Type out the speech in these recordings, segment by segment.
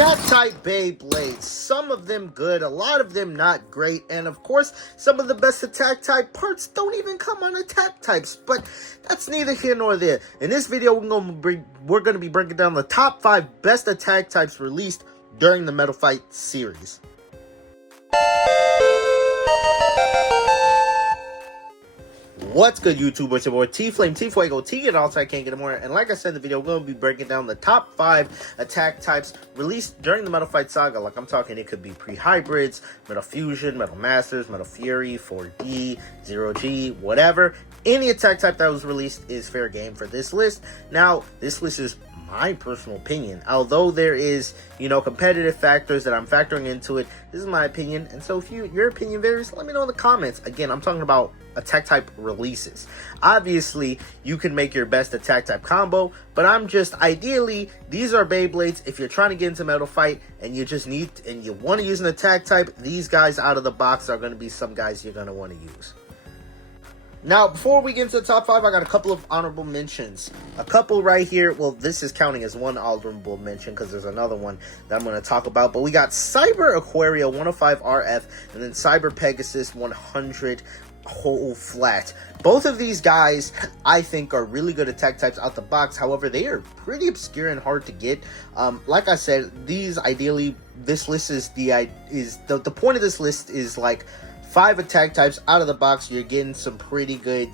Attack type Beyblades, some of them good, a lot of them not great, and of course, some of the best attack type parts don't even come on attack types, but that's neither here nor there. In this video, we're going to be breaking down the top 5 best attack types released during the Metal Fight series. What's good, YouTube? It's your boy T-Flame, T-Fuego, T and also I can't get more. And like I said in the video, we're going to be breaking down the top 5 attack types released during the Metal Fight saga. Like I'm talking, it could be pre-hybrids, Metal Fusion, Metal Masters, Metal Fury, 4D, 0G, whatever. Any attack type that was released is fair game for this list. Now, this list is my personal opinion. Although there is, competitive factors that I'm factoring into it, this is my opinion. And so if your opinion varies, let me know in the comments. Again, I'm talking about attack type releases. Obviously, you can make your best attack type combo, but ideally, these are Beyblades. If you're trying to get into Metal Fight and you want to use an attack type, these guys out of the box are going to be some guys you're going to want to use. Now, before we get into the top 5, I got a couple of honorable mentions. A couple right here. Well, this is counting as one honorable mention because there's another one that I'm going to talk about. But we got Cyber Aquario 105 RF and then Cyber Pegasus 100 whole flat. Both of these guys, I think, are really good attack types out the box. However, they are pretty obscure and hard to get. Like I said, this list is the point of this list is like 5 attack types out of the box. You're getting some pretty good,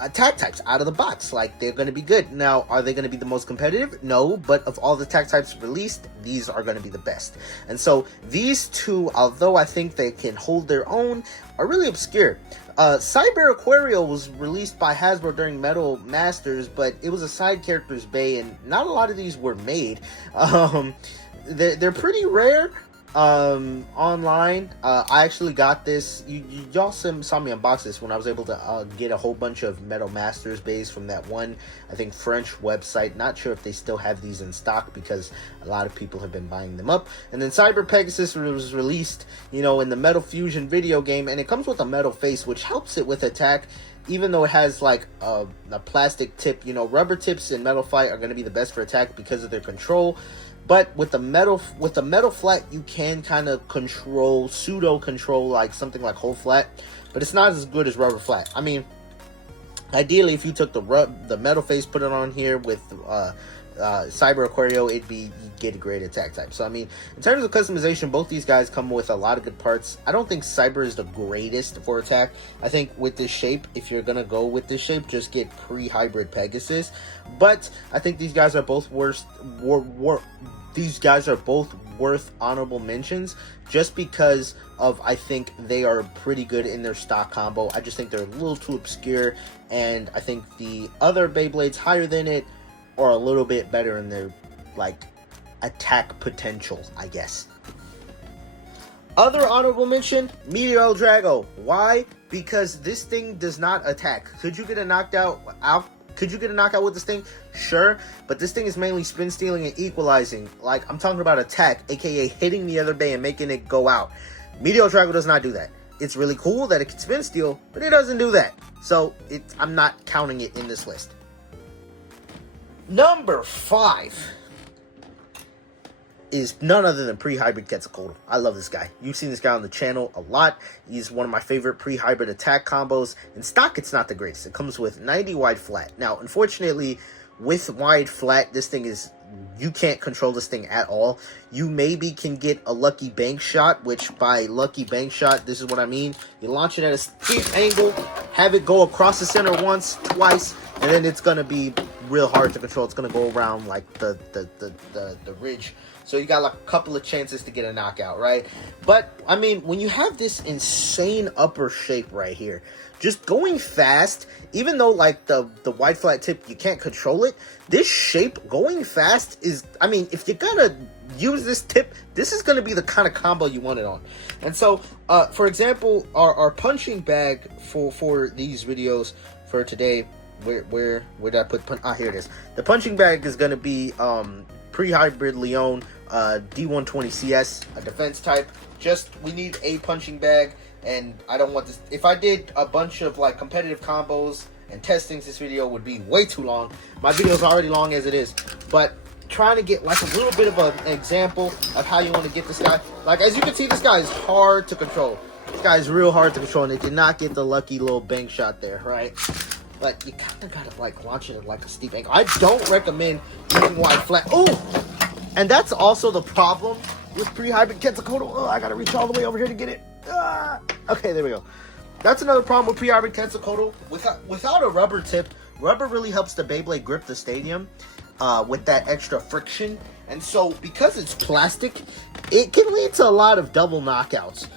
attack types out of the box. Like, they're going to be good. Now, are they going to be the most competitive? No, but of all the attack types released, these are going to be the best. And so these two, although I think they can hold their own, are really obscure. Cyber Aquario was released by Hasbro during Metal Masters, but it was a side characters bay, and not a lot of these were made. They're pretty rare online. I actually got this. Y'all saw me unbox this when I was able to get a whole bunch of Metal Masters bays from that one, I think, French website. Not sure if they still have these in stock because a lot of people have been buying them up. And then Cyber Pegasus was released, in the Metal Fusion video game, and it comes with a metal face, which helps it with attack. Even though it has like a plastic tip, rubber tips in Metal Fight are going to be the best for attack because of their control. But with the metal flat, you can kind of pseudo control like something like whole flat, but it's not as good as rubber flat. I mean, ideally, if you took the metal face, put it on here with Cyber Aquario, you'd get a great attack type. So I mean, in terms of customization, both these guys come with a lot of good parts. I don't think Cyber is the greatest for attack. I think with this shape, if you're gonna go with this shape, just get pre-hybrid Pegasus. But I think these guys are both worth honorable mentions just because of, I think they are pretty good in their stock combo. I just think they're a little too obscure, and I think the other Beyblades higher than it are a little bit better in their attack potential, I guess. Other honorable mention, Meteor Drago. Why? Because this thing does not attack. Could you get a knockout with this thing? Sure, but this thing is mainly spin stealing and equalizing. Like, I'm talking about attack, aka hitting the other bay and making it go out. Meteor Drago does not do that. It's really cool that it can spin steal, but it doesn't do that. So I'm not counting it in this list. Number 5 is none other than pre-hybrid Quetzalcoatl. I love this guy. You've seen this guy on the channel a lot. He's one of my favorite pre-hybrid attack combos. In stock, it's not the greatest. It comes with 90 wide flat. Now, unfortunately, with wide flat, you can't control this thing at all. You maybe can get a lucky bank shot, which by lucky bank shot, this is what I mean. You launch it at a steep angle, have it go across the center once, twice, and then it's going to be real hard to control. It's going to go around like the ridge. So you got like a couple of chances to get a knockout, right? But, I mean, when you have this insane upper shape right here, just going fast, even though like the wide flat tip, you can't control it, this shape going fast is, I mean, if you're gonna use this tip, this is gonna be the kind of combo you want it on. And so, for example, our punching bag for these videos for today, where did I put here it is. The punching bag is gonna be pre-hybrid Leon D120 CS, a defense type. We need a punching bag, and I don't want this. If I did a bunch of like competitive combos and testings, this video would be way too long. My video is already long as it is, but trying to get like a little bit of an example of how you want to get this guy. Like, as you can see, this guy is hard to control. This guy is real hard to control, and they did not get the lucky little bank shot there, right? But you kind of got to, like, launch it at, like, a steep angle. I don't recommend using wide flat. Oh! And that's also the problem with pre-hybrid Quetzalcoatl. Oh, I got to reach all the way over here to get it. Ah! Okay, there we go. That's another problem with pre-hybrid Quetzalcoatl. Without a rubber tip, rubber really helps the Beyblade grip the stadium with that extra friction. And so, because it's plastic, it can lead to a lot of double knockouts.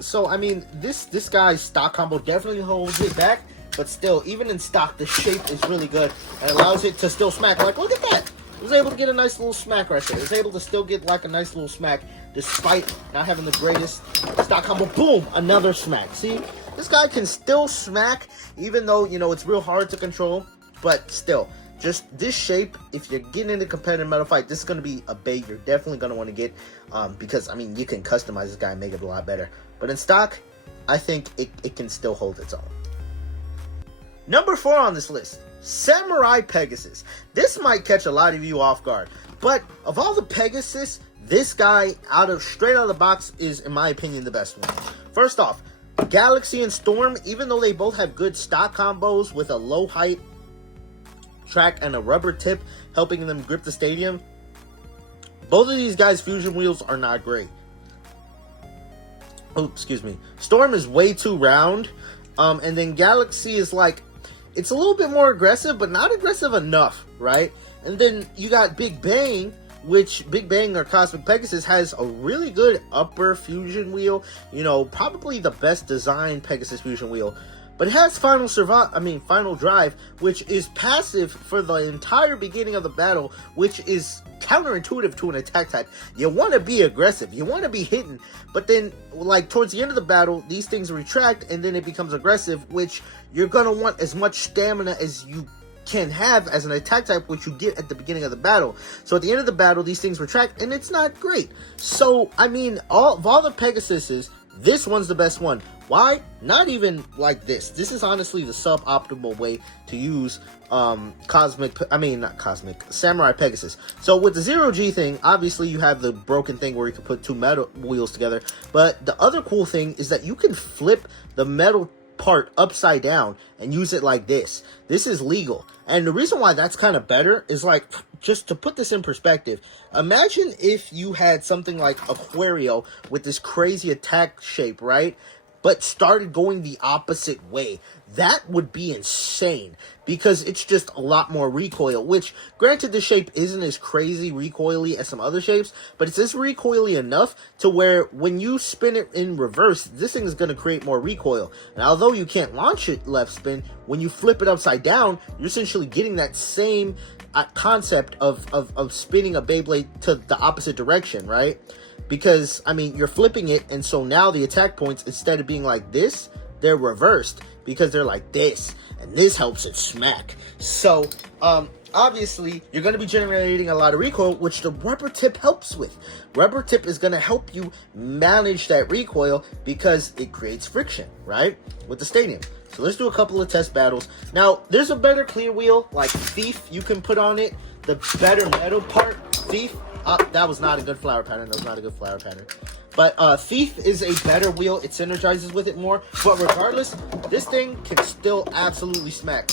So, I mean, this guy's stock combo definitely holds it back. But still, even in stock, the shape is really good and allows it to still smack. Like, look at that. It was able to get a nice little smack right there. It was able to still get, like, a nice little smack despite not having the greatest stock combo. Boom! Another smack. See? This guy can still smack, even though, you know, it's real hard to control. But still, just this shape, if you're getting into competitive metal fight, this is going to be a bait you're definitely going to want to get. Because, I mean, you can customize this guy and make it a lot better. But in stock, I think it can still hold its own. Number 4 on this list, Samurai Pegasus. This might catch a lot of you off guard, but of all the Pegasus, this guy straight out of the box is, in my opinion, the best one. First off, Galaxy and Storm, even though they both have good stock combos with a low height track and a rubber tip helping them grip the stadium, both of these guys' fusion wheels are not great. Oh, excuse me. Storm is way too round, and then Galaxy is like, it's a little bit more aggressive, but not aggressive enough, right? And then you got Big Bang, which Big Bang or Cosmic Pegasus has a really good upper fusion wheel. You know, probably the best designed Pegasus fusion wheel. But it has Final Drive, which is passive for the entire beginning of the battle, which is counterintuitive to an attack type. You want to be aggressive, you want to be hitting, but then, like, towards the end of the battle, these things retract, and then it becomes aggressive, which you're going to want as much stamina as you can have as an attack type, which you get at the beginning of the battle. So at the end of the battle, these things retract, and it's not great. So, I mean, of all the Pegasuses, this one's the best one. Why? Not even like this. This is honestly the suboptimal way to use Samurai Pegasus. So with the 0G thing, obviously you have the broken thing where you can put two metal wheels together. But the other cool thing is that you can flip the metal part upside down and use it like this. This is legal. And the reason why that's kind of better is, like, just to put this in perspective, imagine if you had something like Aquario with this crazy attack shape, right? But started going the opposite way. That would be insane, because it's just a lot more recoil, which, granted, the shape isn't as crazy recoily as some other shapes, but it's just recoily enough to where when you spin it in reverse, this thing is going to create more recoil. And although you can't launch it left spin, when you flip it upside down, you're essentially getting that same concept of spinning a Beyblade to the opposite direction, right? Because, I mean, you're flipping it, and so now the attack points, instead of being like this, they're reversed, because they're like this, and this helps it smack. So, obviously, you're going to be generating a lot of recoil, which the rubber tip helps with. Rubber tip is going to help you manage that recoil, because it creates friction, right, with the stadium. So let's do a couple of test battles. Now, there's a better clear wheel, like Thief, you can put on it. The better metal part, Thief, that was not a good flower pattern. That was not a good flower pattern. But Thief is a better wheel. It synergizes with it more. But regardless, this thing can still absolutely smack.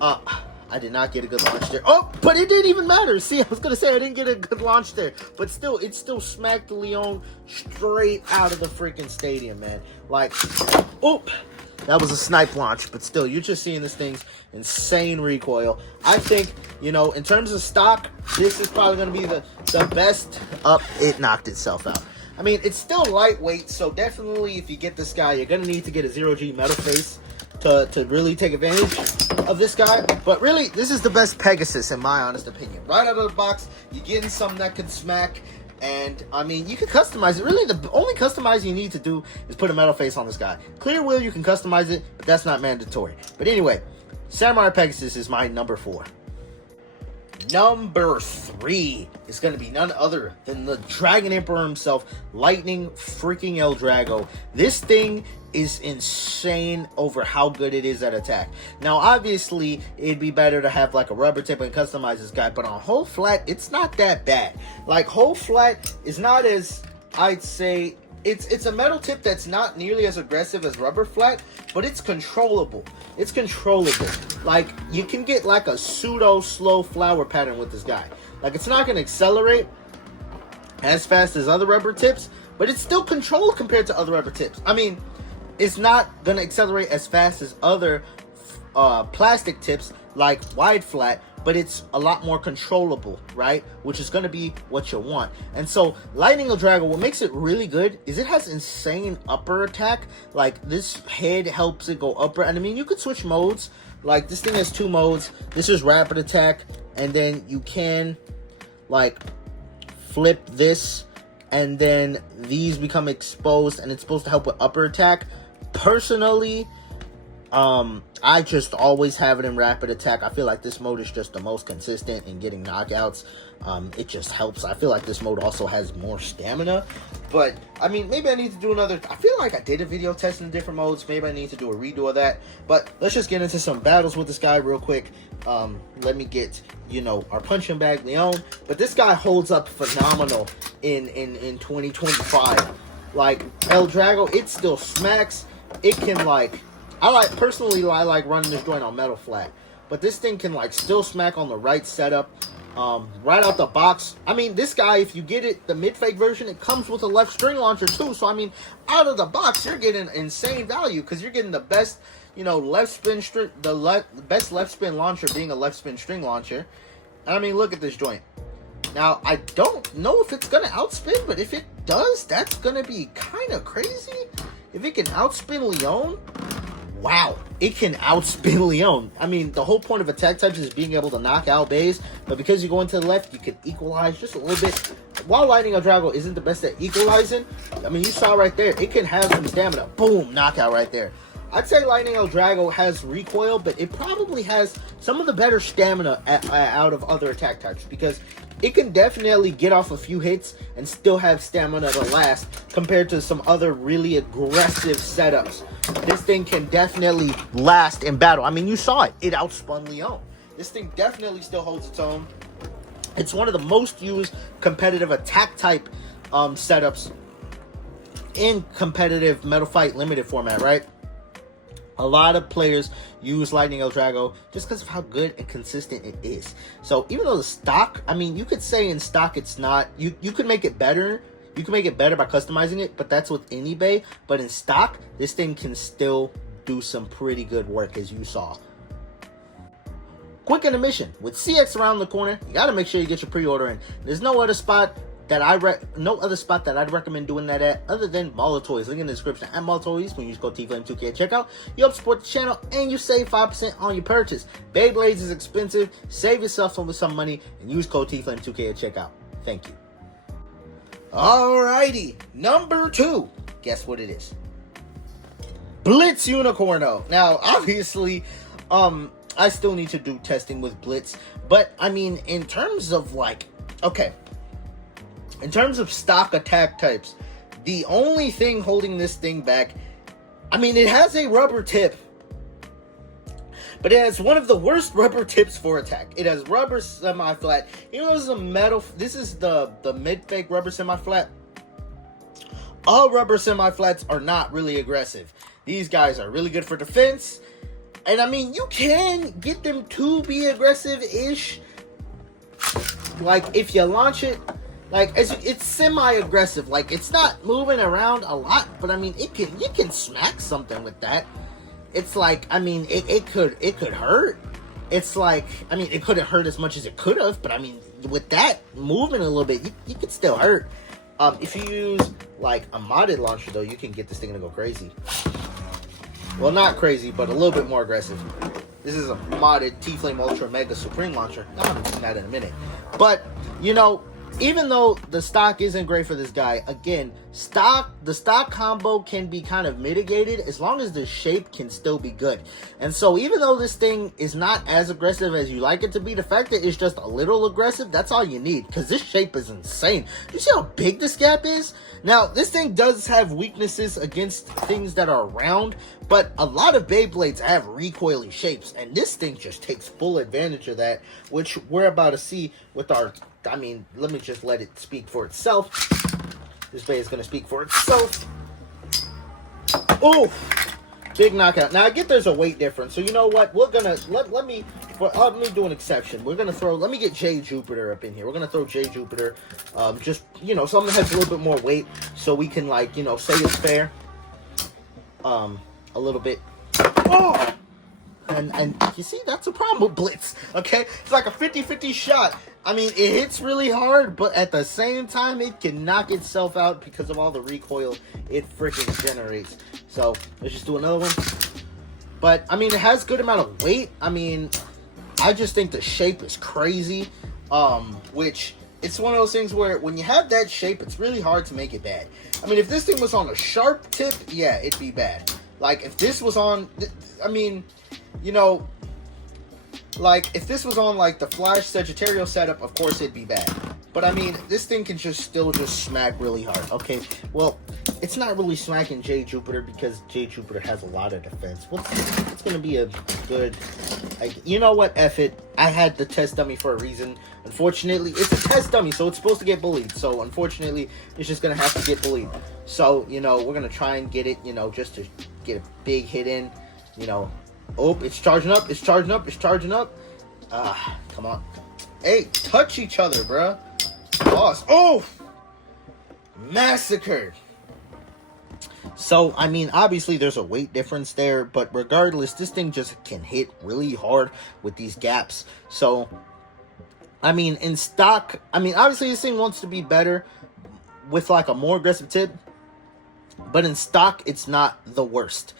I did not get a good launch there. Oh, but it didn't even matter. See, I was going to say I didn't get a good launch there. But still, it still smacked Leon straight out of the freaking stadium, man. Like, oop. That was a snipe launch, but still, you're just seeing this thing's insane recoil. I think, you know, in terms of stock, this is probably going to be the best. It knocked itself out. I mean, it's still lightweight, so definitely if you get this guy, you're going to need to get a 0G metal face to really take advantage of this guy. But really, this is the best Pegasus, in my honest opinion. Right out of the box, you're getting something that can smack. And, I mean, you can customize it. Really, the only customizing you need to do is put a metal face on this guy. Clear wheel, you can customize it, but that's not mandatory. But anyway, Samurai Pegasus is my number 4. Number 3 is going to be none other than the Dragon Emperor himself, Lightning freaking El Drago. This thing is insane over how good it is at attack. Now, obviously, it'd be better to have like a rubber tip and customize this guy, but on whole flat, it's not that bad. Like, whole flat is not as, I'd say, it's a metal tip that's not nearly as aggressive as rubber flat, but it's controllable. It's controllable. Like, you can get like a pseudo slow flower pattern with this guy. Like, it's not going to accelerate as fast as other rubber tips, but it's still controlled compared to other rubber tips. I mean, it's not going to accelerate as fast as other plastic tips like wide flat, but it's a lot more controllable, right? Which is going to be what you want. And so, Lightning El Drago, what makes it really good is it has insane upper attack. Like, this head helps it go upper. And I mean, you could switch modes. Like, this thing has 2 modes. This is rapid attack. And then you can, like, flip this. And then these become exposed. And it's supposed to help with upper attack. Personally, I just always have it in rapid attack. I feel like this mode is just the most consistent in getting knockouts. It just helps. I feel like this mode also has more stamina. But, I mean, maybe I need to do another... I feel like I did a video testing different modes. Maybe I need to do a redo of that. But let's just get into some battles with this guy real quick. Let me get, you know, our punching bag, Leon. But this guy holds up phenomenal in 2025. Like, El Drago, it still smacks. It can, like... I like running this joint on metal flat, but this thing can like still smack on the right setup, right out the box. I mean, this guy, if you get it, the mid-fake version, it comes with a left string launcher too. So I mean, out of the box, you're getting insane value because you're getting the best, you know, best left spin launcher being a left spin string launcher. And I mean, look at this joint. Now, I don't know if it's gonna outspin, but if it does, that's gonna be kind of crazy. If it can outspin Leon. Wow, it can outspin Leon. I mean, the whole point of attack types is being able to knock out bays, but because you go into the left, you can equalize just a little bit. While Lightning El Drago isn't the best at equalizing, I mean, you saw right there, it can have some stamina. Boom, knockout right there. I'd say Lightning El Drago has recoil, but it probably has some of the better stamina out of other attack types because it can definitely get off a few hits and still have stamina to last compared to some other really aggressive setups. This thing can definitely last in battle. I mean, you saw it. It outspun Leon. This thing definitely still holds its own. It's one of the most used competitive attack type setups in competitive Metal Fight Limited format, right? A lot of players use Lightning El Drago just because of how good and consistent it is. So even though the stock, I mean, you could say in stock it's not, you could make it better. You can make it better by customizing it, but that's with any bay. But in stock, this thing can still do some pretty good work, as you saw. Quick intermission. With CX around the corner, you got to make sure you get your pre-order in. There's no other spot that I'd recommend doing that at other than Mall of Toys. Link in the description at Mall of Toys. When you use code TFlame2K at checkout, you help support the channel and you save 5% on your purchase. Beyblades is expensive. Save yourself some money and use code TFlame2K at checkout. Thank you. Alrighty, number 2. Guess what it is? Blitz Unicorno. Now, obviously, I still need to do testing with Blitz, but I mean, in terms of like, okay. In terms of stock attack types, the only thing holding this thing back, I mean, it has a rubber tip, but it has one of the worst rubber tips for attack. It has rubber semi-flat. Even though this is a metal, this is the mid-fake rubber semi-flat. All rubber semi-flats are not really aggressive. These guys are really good for defense. And I mean, you can get them to be aggressive-ish. Like, if you launch it, like, it's semi-aggressive. Like, it's not moving around a lot, but I mean, you can smack something with that. It's like, I mean, it could hurt. It's like, I mean, it couldn't hurt as much as it could have, but I mean, with that moving a little bit, you could still hurt. If you use, like, a modded launcher, though, you can get this thing to go crazy. Well, not crazy, but a little bit more aggressive. This is a modded T-Flame Ultra Mega Supreme launcher. I'm going to do that in a minute. But, you know, even though the stock isn't great for this guy, again, the stock combo can be kind of mitigated as long as the shape can still be good. And so even though this thing is not as aggressive as you like it to be, the fact that it's just a little aggressive, that's all you need, because this shape is insane. You see how big this gap is? Now, this thing does have weaknesses against things that are round, but a lot of Beyblades have recoily shapes, and this thing just takes full advantage of that, which we're about to see with our... I mean, let me just let it speak for itself. This Bay is going to speak for itself. Oh, big knockout. Now, I get there's a weight difference. So, you know what? We're going to, let me do an exception. We're going to throw, let me get J Jupiter up in here. We're going to throw J Jupiter. Just, you know, something that has a little bit more weight so we can, like, you know, say it's fair. A little bit. Oh! And you see, that's a problem with Blitz, okay? It's like a 50-50 shot. I mean, it hits really hard, but at the same time, it can knock itself out because of all the recoil it freaking generates. So, let's just do another one. But, I mean, it has a good amount of weight. I mean, I just think the shape is crazy, which... It's one of those things where when you have that shape, it's really hard to make it bad. I mean, if this thing was on a sharp tip, yeah, it'd be bad. Like, if this was on... I mean, you know... Like, if this was on, like, the Flash Sagittarius setup, of course it'd be bad. But, I mean, this thing can still smack really hard. Okay, well, it's not really smacking J Jupiter because J Jupiter has a lot of defense. Well, it's going to be a good... Like, you know what? F it. I had the test dummy for a reason. Unfortunately, it's a test dummy, so it's supposed to get bullied. So, unfortunately, it's just going to have to get bullied. So, you know, we're going to try and get it, you know, just to get a big hit in, you know. Oh, it's charging up. It's charging up. It's charging up. Come on. Hey, touch each other, bruh. Boss. Oh! Massacred. So, I mean, obviously there's a weight difference there, but regardless, this thing just can hit really hard with these gaps. So, I mean, in stock, I mean, obviously this thing wants to be better with like a more aggressive tip, but in stock, it's not the worst.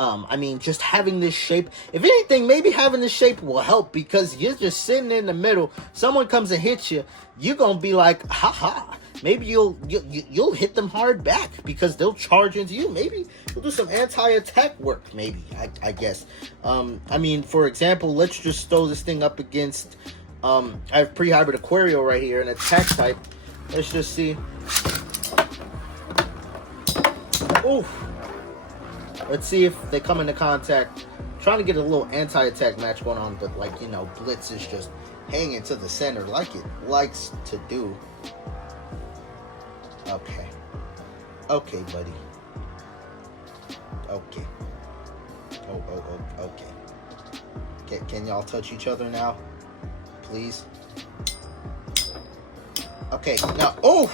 I mean, just having this shape, if anything, maybe having this shape will help because you're just sitting in the middle. Someone comes and hits you, you're going to be like, haha. Maybe you'll hit them hard back because they'll charge into you. Maybe you'll do some anti-attack work, maybe, I guess. I mean, for example, let's just throw this thing up against, I have pre-hybrid Aquario right here, an attack type. Let's just see. Ooh. Let's see if they come into contact. I'm trying to get a little anti-attack match going on, but like, you know, Blitz is just hanging to the center like it likes to do. Okay. Okay, buddy. Okay. Okay. Can y'all touch each other now? Please? Okay, now, oh!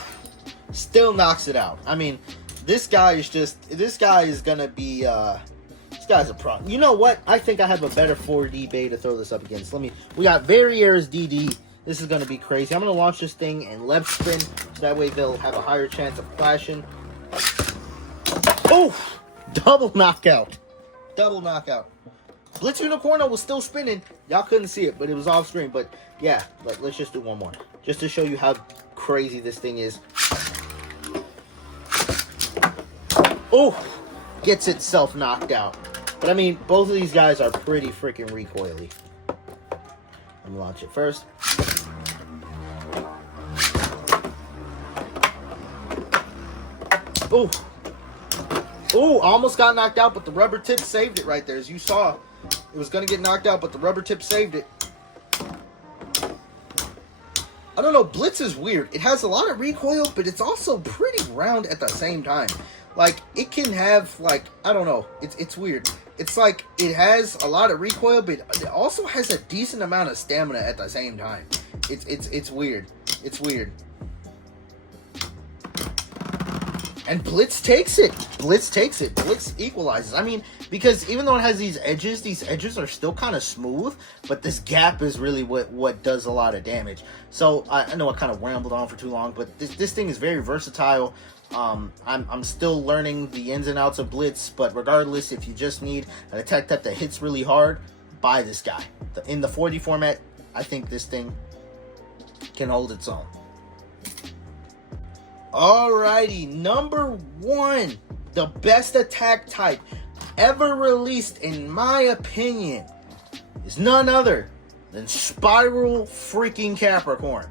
Still knocks it out. I mean... This guy is gonna be, this guy's a pro. You know what? I think I have a better 4D bay to throw this up against. We got Verrier's DD. This is gonna be crazy. I'm gonna launch this thing and left spin, so that way they'll have a higher chance of clashing. Oh! Double knockout. Double knockout. Blitz Unicorno was still spinning. Y'all couldn't see it, but it was off screen. But, yeah, let's just do one more. Just to show you how crazy this thing is. Oh, gets itself knocked out. But I mean, both of these guys are pretty freaking recoily. Let me launch it first. Oh, oh, almost got knocked out, but the rubber tip saved it right there. As you saw, it was going to get knocked out, but the rubber tip saved it. I don't know, Blitz is weird. It has a lot of recoil, but it's also pretty round at the same time. Like, it can have, like, I don't know. It's weird. It's like, it has a lot of recoil, but it also has a decent amount of stamina at the same time. It's weird. It's weird. And Blitz takes it. Blitz takes it. Blitz equalizes. I mean, because even though it has these edges are still kind of smooth, but this gap is really what does a lot of damage. So, I know I kind of rambled on for too long, but this thing is very versatile. I'm still learning the ins and outs of Blitz, but regardless, if you just need an attack type that hits really hard, buy this guy. In the 4D format, I think this thing can hold its own. Alrighty, number 1, the best attack type ever released, in my opinion, is none other than Spiral freaking Capricorn.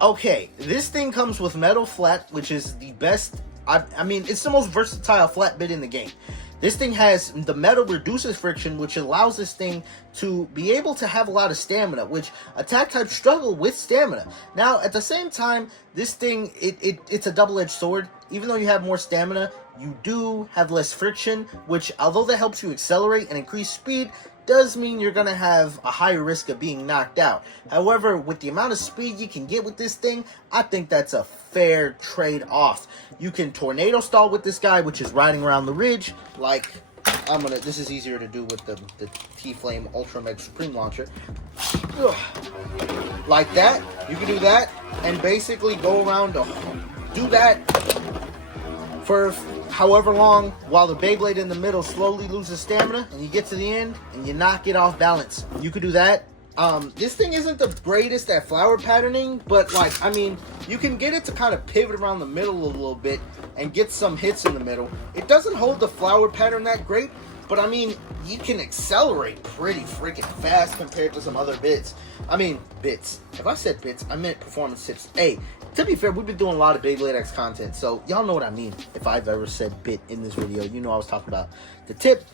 Okay, this thing comes with metal flat, which is the best. I mean, it's the most versatile flat bit in the game. This thing has the metal reduces friction, which allows this thing to be able to have a lot of stamina, which attack types struggle with stamina. Now, at the same time, this thing, it's a double-edged sword. Even though you have more stamina, you do have less friction, which, although that helps you accelerate and increase speed, does mean you're going to have a higher risk of being knocked out. However, with the amount of speed you can get with this thing, I think that's a fair trade-off. You can tornado stall with this guy, which is riding around the ridge, like this is easier to do with the T-Flame Ultra Mega Supreme Launcher. Ugh. Like that, you can do that, and basically go around to do that for however long, while the Beyblade in the middle slowly loses stamina, and you get to the end, and you knock it off balance. You could do that. This thing isn't the greatest at flower patterning, but, like, I mean, you can get it to kind of pivot around the middle a little bit, and get some hits in the middle. It doesn't hold the flower pattern that great, but, I mean, you can accelerate pretty freaking fast compared to some other bits. I mean, bits. If I said bits, I meant performance tips. Hey, to be fair, we've been doing a lot of Beyblade X content, so y'all know what I mean. If I've ever said bit in this video, you know I was talking about the tip,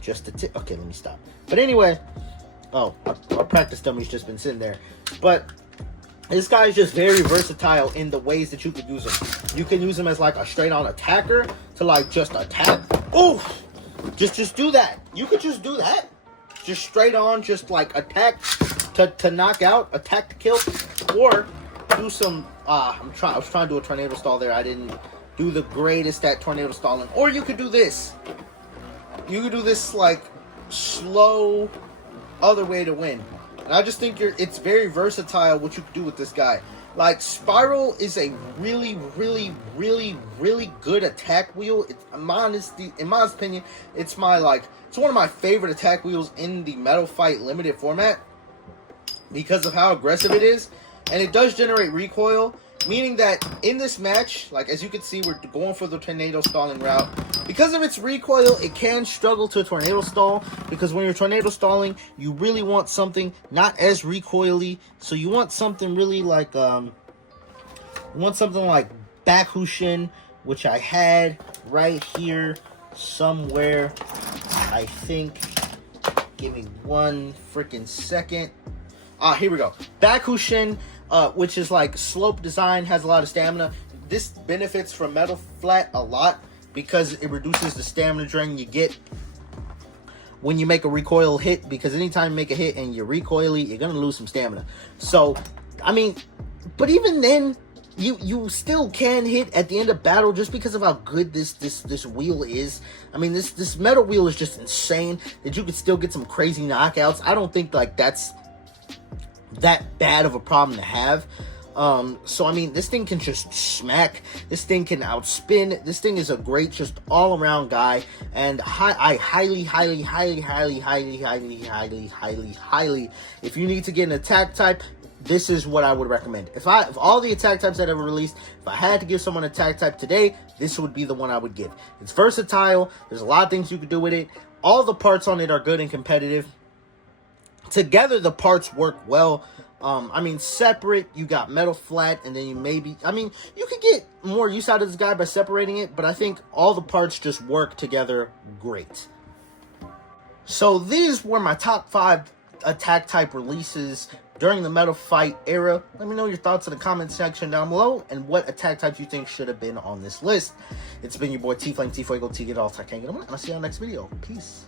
just the tip. Okay, let me stop. But anyway, oh, our practice dummy's just been sitting there. But this guy is just very versatile in the ways that you could use him. You can use him as like a straight-on attacker to like just attack. Oh, just do that. You could just do that. Just straight on, just like attack to knock out, attack to kill, or do some. I was trying to do a tornado stall there. I didn't do the greatest at tornado stalling. Or you could do this. You could do this like slow other way to win. And I just think it's very versatile what you can do with this guy. Like, Spiral is a really, really, really, really good attack wheel. In my opinion, it's one of my favorite attack wheels in the Metal Fight Limited format because of how aggressive it is. And it does generate recoil, meaning that in this match, like as you can see, we're going for the tornado stalling route. Because of its recoil, it can struggle to tornado stall, because when you're tornado stalling, you really want something not as recoily. So you want something really like Bakushin, which I had right here somewhere. I think. Give me one freaking second. Here we go. Bakushin, which is like slope design, has a lot of stamina. This benefits from Metal Flat a lot because it reduces the stamina drain you get when you make a recoil hit, because anytime you make a hit and you're recoily, you're going to lose some stamina. So, I mean, but even then, you still can hit at the end of battle just because of how good this wheel is. I mean, this metal wheel is just insane that you could still get some crazy knockouts. I don't think like that's that bad of a problem to have. So I mean, this thing can just smack. This thing can outspin. This thing is a great, just all-around guy. And I highly, if you need to get an attack type, this is what I would recommend. If all the attack types that I ever released, if I had to give someone an attack type today, this would be the one I would give. It's versatile. There's a lot of things you could do with it. All the parts on it are good and competitive. Together, the parts work well. I mean, separate, you got Metal Flat, and then you you could get more use out of this guy by separating it, but I think all the parts just work together great. So these were my top 5 attack type releases during the Metal Fight era. Let me know your thoughts in the comment section down below, and what attack types you think should have been on this list. It's been your boy T-Flame, T-Fuego, T-Get All, I can't get them, and I'll see you on the next video. Peace.